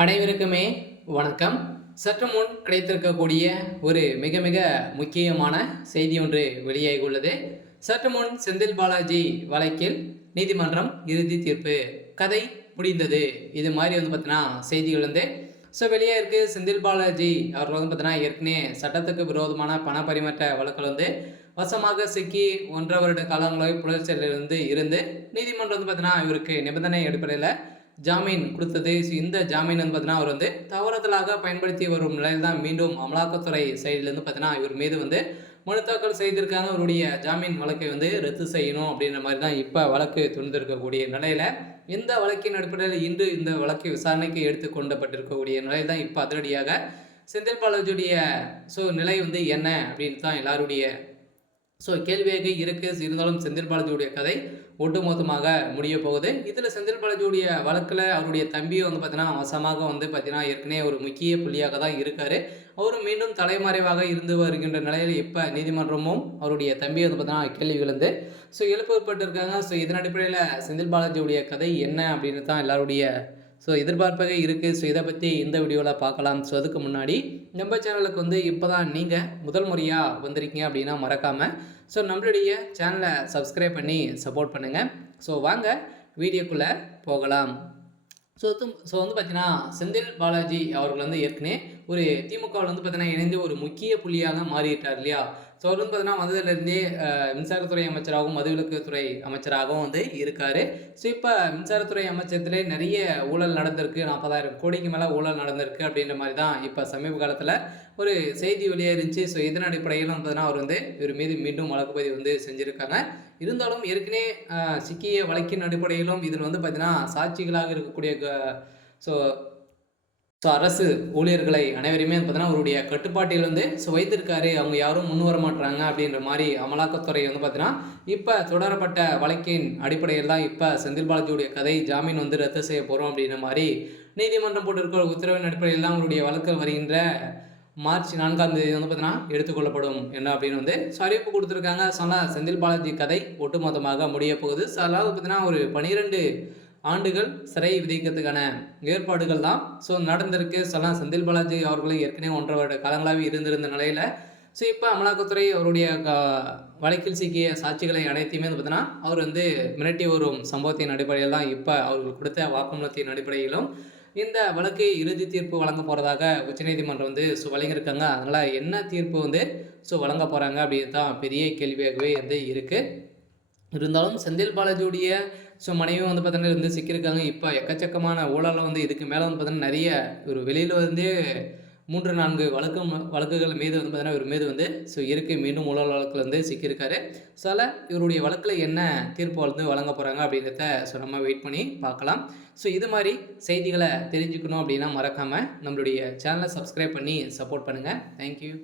அனைவருக்குமே வணக்கம். சற்று முன் கிடைத்திருக்கக்கூடிய ஒரு மிக மிக முக்கியமான செய்தி ஒன்று வெளியாகியுள்ளது. சற்று முன் செந்தில் பாலாஜி வழக்கில் நீதிமன்றம் இறுதி தீர்ப்பு, கதை முடிந்தது. இது மாதிரி பார்த்தீங்கன்னா செய்திகள் வெளியே இருக்கு. செந்தில் பாலாஜி அவர்கள் பார்த்தீங்கன்னா ஏற்கனவே சட்டத்துக்கு விரோதமான பண பரிமாற்ற வழக்கில் வசமாக சிக்கி 1.5 வருட காலங்களாக புழல் சிறையிலிருந்து இருந்து நீதிமன்றம் பார்த்தீங்கன்னா இவருக்கு நிபந்தனை அடிப்படையில் ஜாமீன் கொடுத்தது. இந்த ஜாமீன் பார்த்தீங்கன்னா அவர் தவறுதலாக பயன்படுத்தி வரும் நிலையில் தான் மீண்டும் அமலாக்கத்துறை சைட்லேருந்து பார்த்தீங்கன்னா இவர் மீது மனு தாக்கல் செய்திருக்காங்க. அவருடைய ஜாமீன் வழக்கை ரத்து செய்யணும் அப்படின்ற மாதிரி தான் இப்போ வழக்கு துணிந்திருக்கக்கூடிய நிலையில், இந்த வழக்கின் அடிப்படையில் இன்று இந்த வழக்கை விசாரணைக்கு எடுத்துக்கொண்டப்பட்டிருக்கக்கூடிய நிலையில் தான் இப்போ அதிரடியாக செந்தில் பாலாஜியுடைய நிலை என்ன அப்படின்னு தான் எல்லாருடைய கேள்வியாக இருக்குது. இருந்தாலும் செந்தில் பாலாஜியுடைய கதை ஒட்டுமொத்தமாக முடிய போகுது. இதில் செந்தில் பாலாஜியுடைய வழக்கில் அவருடைய தம்பியும் பார்த்தீங்கன்னா வசமாக பார்த்தீங்கன்னா ஏற்கனவே ஒரு முக்கிய புள்ளியாக தான் இருக்கார். அவரும் மீண்டும் தலைமறைவாக இருந்து வருகின்ற நிலையில் இப்போ நீதிமன்றமும் அவருடைய தம்பியை பார்த்தீங்கன்னா கேள்விகள் எழுப்பப்பட்டிருக்காங்க. இதன் அடிப்படையில் செந்தில் பாலாஜியுடைய கதை என்ன அப்படின்னு தான் எல்லாருடைய எதிர்பார்ப்பாக இருக்குது. இதை பற்றி இந்த வீடியோவில் பார்க்கலாம். அதுக்கு முன்னாடி நம்ம சேனலுக்கு இப்போ தான் நீங்கள் முதல் முறையாக வந்திருக்கீங்க அப்படின்னா மறக்காமல் நம்மளுடைய சேனலை சப்ஸ்கிரைப் பண்ணி சப்போர்ட் பண்ணுங்கள். வாங்க வீடியோக்குள்ளே போகலாம். பார்த்தீங்கன்னா செந்தில் பாலாஜி அவர்கள் ஏற்கனவே ஒரு திமுகவில் பார்த்தீங்கன்னா இணைந்து ஒரு முக்கிய புள்ளியாக மாறிட்டார் இல்லையா. அவர் பார்த்தீங்கன்னா வந்ததுலேருந்தே மின்சாரத்துறை அமைச்சராகவும் மதுவிலக்குத்துறை அமைச்சராகவும் இருக்கார். இப்போ மின்சாரத்துறை அமைச்சரத்திலே நிறைய ஊழல் நடந்திருக்கு. 40,000 கோடிக்கு மேலே ஊழல் நடந்திருக்கு அப்படின்ற மாதிரி தான் இப்போ சமீப காலத்தில் ஒரு செய்தி வெளியே இருந்துச்சு. இதன் அடிப்படையில் பார்த்தீங்கன்னா அவர் இவர் மீது மீண்டும் வழக்கு பதிவு செஞ்சுருக்காங்க. இருந்தாலும் ஏற்கனவே சிக்கிய வழக்கின் அடிப்படையிலும் இதில் பார்த்தீங்கன்னா சாட்சிகளாக இருக்கக்கூடிய அரசு ஊழியர்களை அனைவருமே பார்த்தீங்கன்னா அவருடைய கட்டுப்பாட்டில் வைத்திருக்காரு. அவங்க யாரும் முன் வர மாட்டாங்க அப்படின்ற மாதிரி அமலாக்கத்துறை பார்த்தீங்கன்னா இப்போ தொடரப்பட்ட வழக்கின் அடிப்படையில் தான் இப்போ செந்தில் பாலாஜியுடைய கதை ஜாமீன் ரத்து செய்ய போகிறோம் அப்படின்ற மாதிரி நீதிமன்றம் போட்டிருக்கிற உத்தரவின் அடிப்படையில் தான் அவருடைய வழக்கு வருகின்ற மார்ச் 4ஆம் தேதி பார்த்தீங்கன்னா எடுத்துக்கொள்ளப்படும் என்ன அப்படின்னு அறிவிப்பு கொடுத்துருக்காங்க. செந்தில் பாலாஜி கதை ஒட்டுமொத்தமாக முடிய போகுது. அதாவது பார்த்தீங்கன்னா ஒரு 12 ஆண்டுகள் சிறை விதிக்கிறதுக்கான ஏற்பாடுகள் தான் நடந்திருக்கு. செந்தில் பாலாஜி அவர்களும் ஏற்கனவே 1.5 வருட காலங்களாகவே இருந்திருந்த நிலையில் இப்போ அமலாக்கத்துறை அவருடைய வழக்கில் சிக்கிய சாட்சிகளை அனைத்தையுமே பார்த்தீங்கன்னா அவர் மிரட்டி வரும் சம்பவத்தின் அடிப்படையில் தான் இப்போ அவர்கள் கொடுத்த வாக்குமூலத்தின் அடிப்படையிலும் இந்த வழக்கு இறுதி தீர்ப்பு வழங்க போகிறதாக உச்சநீதிமன்றம் வழங்கியிருக்காங்க. அதனால் என்ன தீர்ப்பு வழங்க போகிறாங்க அப்படின்னு தான் பெரிய கேள்வியாகவே இருக்குது. இருந்தாலும் செந்தில் பாலாஜியுடைய மனைவியும் பார்த்தீங்கன்னா சிக்கியிருக்காங்க. இப்போ எக்கச்சக்கமான ஊழலில் இதுக்கு மேலே பார்த்தீங்கன்னா நிறைய ஒரு வெளியில் 3-4 வழக்குகள் மீது பார்த்தீங்கன்னா இவர் மீது இருக்குது. மீண்டும் ஊழல் வழக்கில் சிக்கியிருக்காரு. இவருடைய வழக்கில் என்ன தீர்ப்பு வழங்க போகிறாங்க அப்படின்றத நம்ம வெயிட் பண்ணி பார்க்கலாம். இது மாதிரி செய்திகளை தெரிஞ்சுக்கணும் அப்படின்னா மறக்காமல் நம்மளுடைய சேனலை சப்ஸ்கிரைப் பண்ணி சப்போர்ட் பண்ணுங்கள். தேங்க்யூ.